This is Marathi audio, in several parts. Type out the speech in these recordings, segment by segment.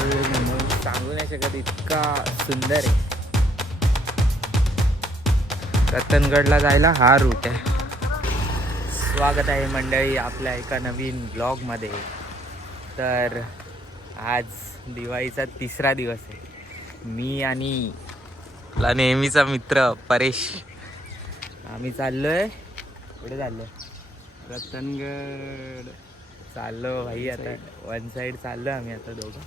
सांगू नाही शकत, इतका सुंदर आहे. रतनगडला जायला हा रूट आहे. स्वागत आहे मंडळी आपल्या एका नवीन ब्लॉगमध्ये. तर आज दिवाळीचा तिसरा दिवस आहे. मी आणि आपला नेहमीचा मित्र परेश आम्ही चाललोय. कुठे चाललोय? रतनगड चाललो भाई, आता वन साईड चाललो आम्ही आता दोघं.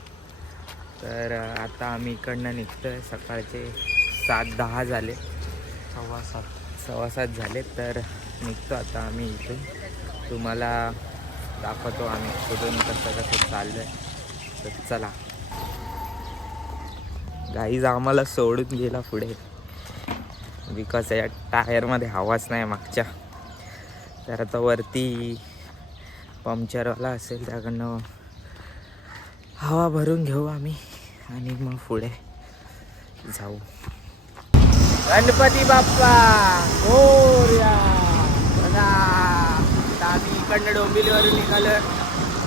तर आता आम्ही इकडनं निघतोय. सकाळचे 7:10 झाले, 6:15 झाले. तर निघतो आता आम्ही इथून. तुम्हाला दाखवतो आम्ही कुठून कसं चाललो आहे. तर चला. गाईज आम्हाला सोडून गेला पुढे, बिकॉज या टायरमध्ये हवाच नाही मागच्या. तर आता वरती पंक्चरवाला असेल, त्याकडनं हवा भरून घेऊ आम्ही आणि मग पुढे जाऊ. गणपती बाप्पा मोरया. बघा आता आम्ही इकडनं डोंबिवलीवरून निघालो.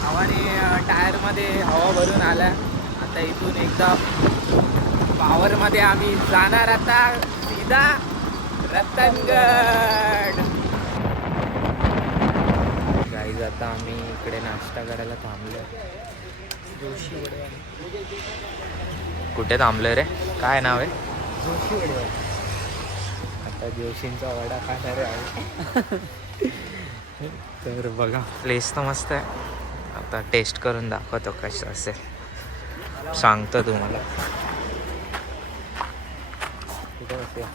हवाने टायरमध्ये हवा भरून आला. आता इथून एकदा पॉवरमध्ये आम्ही जाणार आता सीधा रतनगड. गाईज आता आम्ही इकडे नाश्ता करायला थांबलो. जोशी वडे. कुठे थांबलोय रे? काय नाव आहे? जोशी वडे. आता जोशींचा वडा खाणार आहे. तर बघा, प्लेस तर मस्त आहे. आता टेस्ट करून दाखवतो कसं असेल, सांगतो तुम्हाला. कुठे बसूया?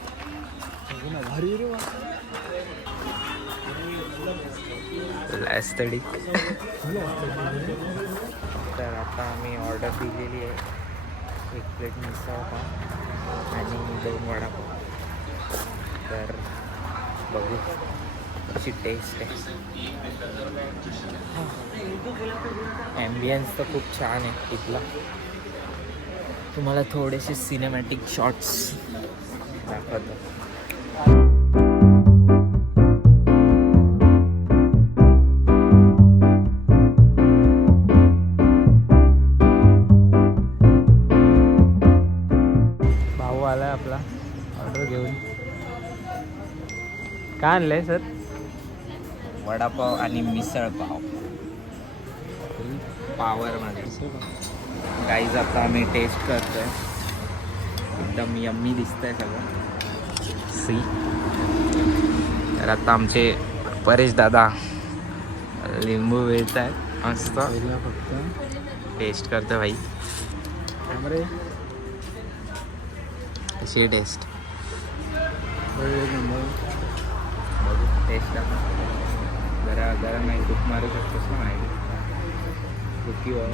तर आता आम्ही ऑर्डर दिलेली आहे. 1 प्लेट मिसळ पाव आणि 2 वडापाव. तर बघू कशी टेस्ट आहे. ॲम्बियन्स तर खूप छान आहे इथला. तुम्हाला थोडेसे सिनेमॅटिक शॉट्स दाखवतो. भाऊ आलाय आपला ऑर्डर घेऊन. काय आणलंय सर? वडापाव आणि मिसळ पाव पॉवरमध्ये. गाईज आता आम्ही टेस्ट करतोय. एकदम यम्मी दिसतंय सगळं. सी. तर आता आमचे परेश दादा लिंबू वेळत आहेत मस्त. फक्त टेस्ट करतो भाई. कशी टेस्ट? टेस्ट जरा गरम आहे. खूप मारू शकतोस ना माहिती कुकीवर.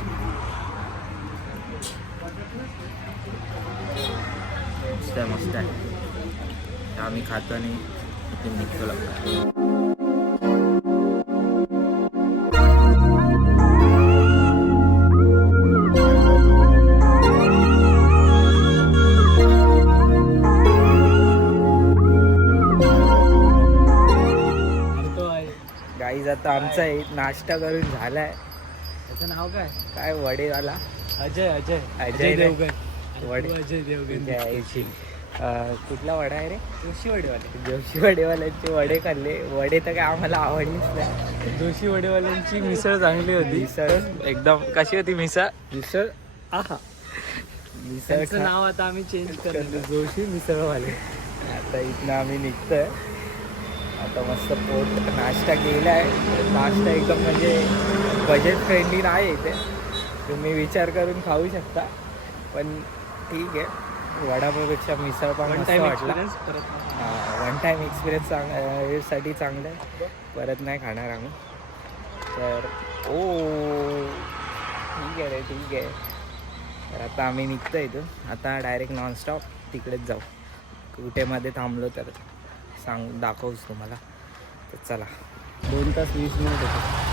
मस्त आहे, मस्त आहे. आम्ही खातो आणि इथे निघतो लागतो. गाईज आता आमचा नाश्ता करून झालाय. त्याचं नाव काय? काय वडेवाला? अजय अजय अजय देवगण. वडे. अजय देवगण. कुठला वडा आहे रे? जोशी वडेवाले. जोशी वडेवाल्यांचे वडे खाल्ले. वडे तर काय आम्हाला आवडलीच नाही. जोशी वडेवाल्यांची मिसळ चांगली होती. मिसळ एकदम कशी होती मिसळ? मिसळ आहा. मिसळचं नाव आता आम्ही चेंज करतो, जोशी मिसळवाले. आता इथनं आम्ही निघतोय. आता मस्त पोट नाश्ता केला आहे. नाश्ता एकदम म्हणजे बजेट फ्रेंडली नाही इथे. तुम्ही विचार करून खाऊ शकता, पण ठीक आहे. वडापावपेक्षा मिसळ पाव मस्त वाटला. वन टाईम एक्सपिरियन्स साठी चांगलं आहे. परत नाही खाणार आम्ही. तर ठीक आहे रे, ठीक आहे. तर आता आम्ही निघतो इथून. आता डायरेक्ट नॉनस्टॉप तिकडेच जाऊ. कुठे मध्ये थांबलो तर दाखवूच तुम्हाला. तर चला. 2 तास 20 मिनिट होते.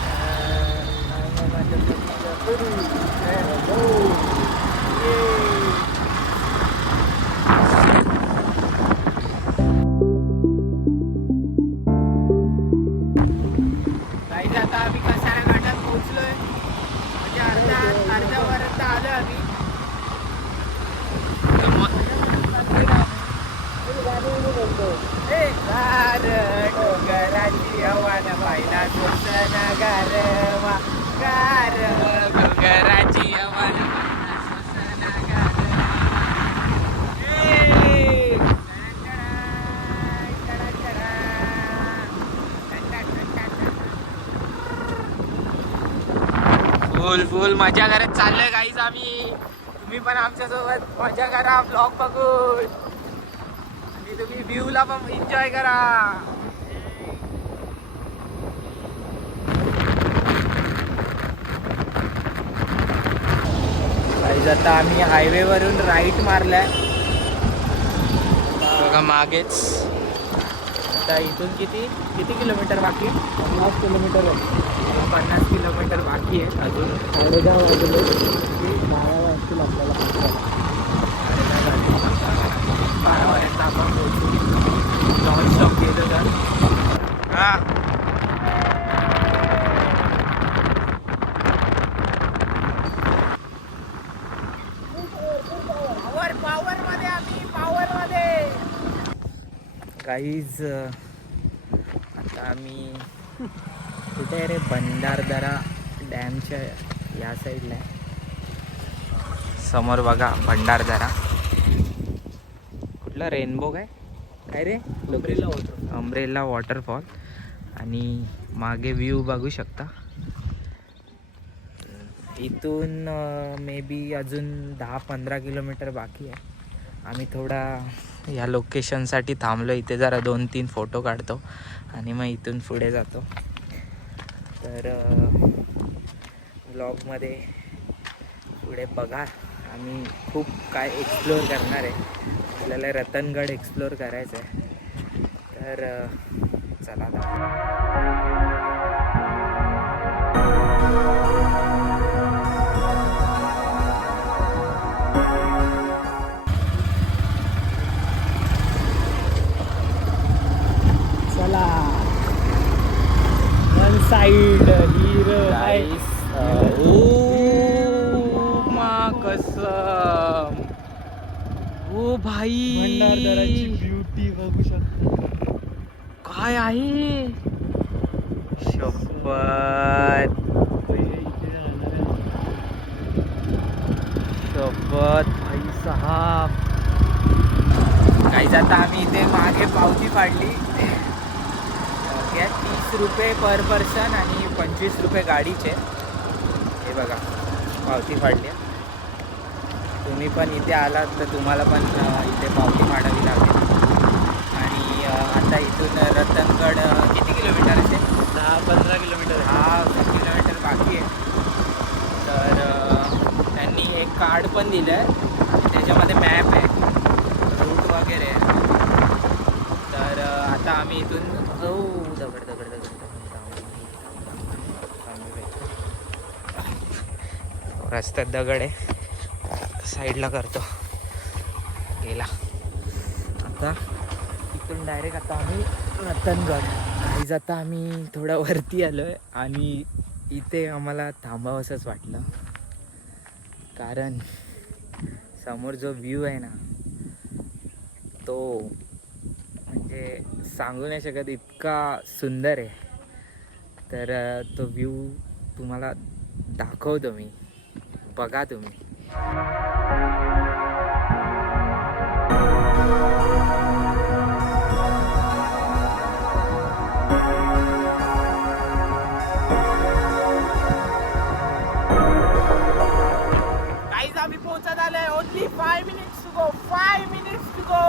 आता आम्ही कसारा घाटात पोहोचलोय. म्हणजे अर्ध्यापर्यंत आलो आम्ही. फुल फुल मजा करत चाललोय गाईज आम्ही. तुम्ही पण आमच्यासोबत मजा करा ब्लॉग बघून आणि तुम्ही व्ह्यूला पण एन्जॉय करा. गाईज आता आम्ही हायवे वरून राईट मारलाय बघा मागेच. आता इथून किती किती किलोमीटर बाकी? 50 किलोमीटर आहे. 50 किलोमीटर बाकी आहे अजून. 10:30 वाजले. 12 वाजतील आपल्याला पोहोचायला. 12 वाजता आपण पोहोचू. नॉन स्टॉप गेलो तर हां. पॉवर मध्ये आम्ही पॉवर मध्ये गाईज. आता आम्ही कुठे आहे रे? भंडारदरा डॅमच्या या साईडला आहे. समोर बघा भंडारदरा. कुठला रेनबो काय रे? Umbrella waterfall. आणि मागे व्ह्यू बघू शकता. इथून मे बी अजून 10-15 किलोमीटर बाकी आहे. आम्ही थोडा या लोकेशनसाठी थांबलो इथे, जरा 2-3 फोटो काढतो आणि मग इथून पुढे जातो. तर ब्लॉगमध्ये पुढे बघा. आम्ही खूप काय एक्सप्लोअर करणार आहे. आपल्याला रतनगड एक्सप्लोअर करायचं आहे. तर चला चला. वन साइड हिरो गाईस. कसम. ओ भाई भंडारदराची ब्युटी बघू शकतो. काय आहे? शपथ शपथ भाई साहब. गाईज आता आम्ही इथे मागे पावती फाडली. 30 रुपये पर पर्सन आणि 25 रुपये गाडीचे. हे बघा पावती फाडली. तुम्ही पण इथे आलात तर तुम्हाला पण इथे पावती फाडावी लागेल. आणि आता इथून रतनगड किती किलोमीटर असेल? 10-15 किलोमीटर. 10 किलोमीटर बाकी आहे. तर त्यांनी एक कार्ड पण दिलं आहे. त्याच्यामध्ये मॅप आहे, रूट वगैरे आहे. तर आता आम्ही इथून दगड दगड दगड रस्त्यात दगड आहे. साईडला करतो गेला. आता इथून डायरेक्ट आता आम्ही रतनगड. काहीच आता आम्ही थोडा वरती आलो आहे आणि इथे आम्हाला थांबावंसंच वाटलं. कारण समोर जो व्ह्यू आहे ना तो म्हणजे सांगू नाही शकत, इतका सुंदर आहे. तर तो व्ह्यू तुम्हाला दाखवतो मी. बघा तुम्ही. गाईज आम्ही पोहोचत आलोय. Only 5 minutes to go. 5 minutes to go.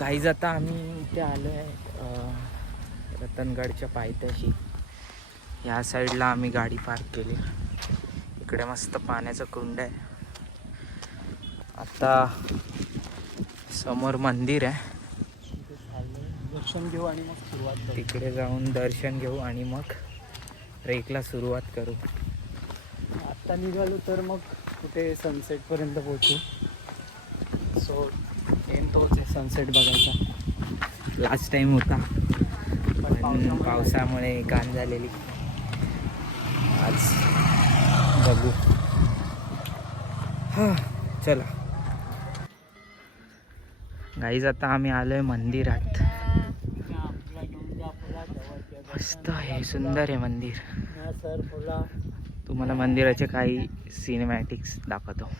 Guys आता आम्ही इथे आलोय रतनगडच्या पायथ्याशी. या साईडला आम्ही गाडी पार्क केली. इकडे मस्त पाण्याचं कुंड आहे. आता समोर मंदिर आहे. दर्शन घेऊ आणि मग सुरुवात करू. तिकडे जाऊन दर्शन घेऊ आणि मग ट्रेकला सुरुवात करू. आत्ता निघालो तर मग कुठे सनसेटपर्यंत पोहोचू. सो एम तोच आहे, सनसेट बघायचा. लास्ट टाइम होता पण पावसामुळे घाण झालेली. आज बघू. हां चला. गाईज आता आम्ही आलोय मंदिरात. मस्त आहे, सुंदर आहे मंदिर. तुम्हाला मंदिराचे काही सिनेमॅटिक्स दाखवतो.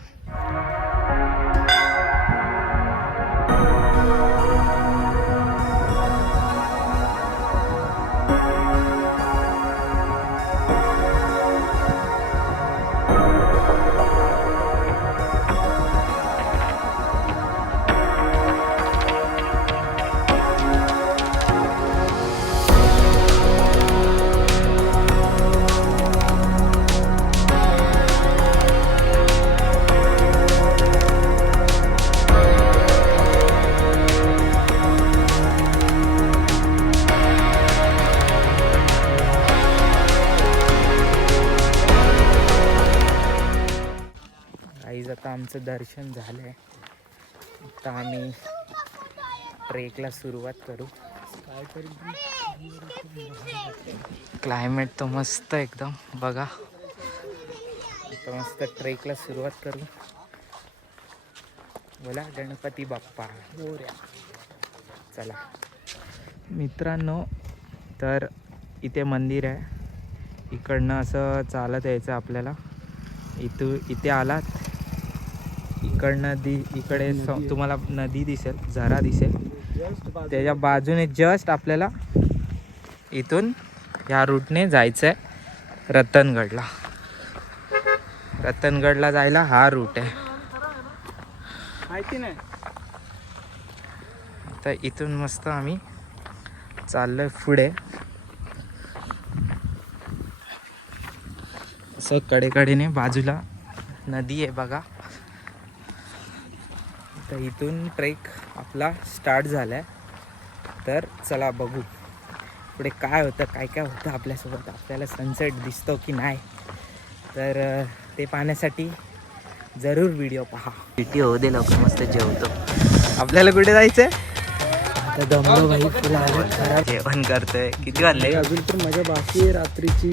गाईज आता आमचं दर्शन झालंय. आता आम्ही ट्रेकला सुरुवात करू. क्लायमेट तर मस्त एकदम बघा. आता मस्त ट्रेकला सुरुवात करू. बोला गणपती बाप्पा मोरया. चला मित्रांनो, तर इथे मंदिर आहे. इकडनं असं चालत यायचं आपल्याला. इथे आलात इकडनं इकडे तुम्हाला नदी दिसेल, झरा दिसेल. त्याच्या बाजूने जस्ट आपल्याला इथून ह्या रूटने जायचं आहे रतनगडला. रतनगडला जायला हा रूट आहे. माहिती नाही. तर इथून मस्त आम्ही चाललोय पुढे. असं कडेकडेने बाजूला नदी आहे बघा. तर इथून ट्रेक आपला स्टार्ट झाला आहे. तर चला बघू पुढे काय होतं, काय काय होतं आपल्यासोबत. आपल्याला सनसेट दिसतो की नाही, तर ते पाहण्यासाठी जरूर व्हिडिओ पहा. पिटी होऊ दे लवकर, मस्त जेवतो. आपल्याला कुठे जायचं आहे? आता दमलो भाई, फुल आलं खराब. जेवण करतोय. किती वाजले? अजून पण माझ्या बाकी आहे रात्रीची.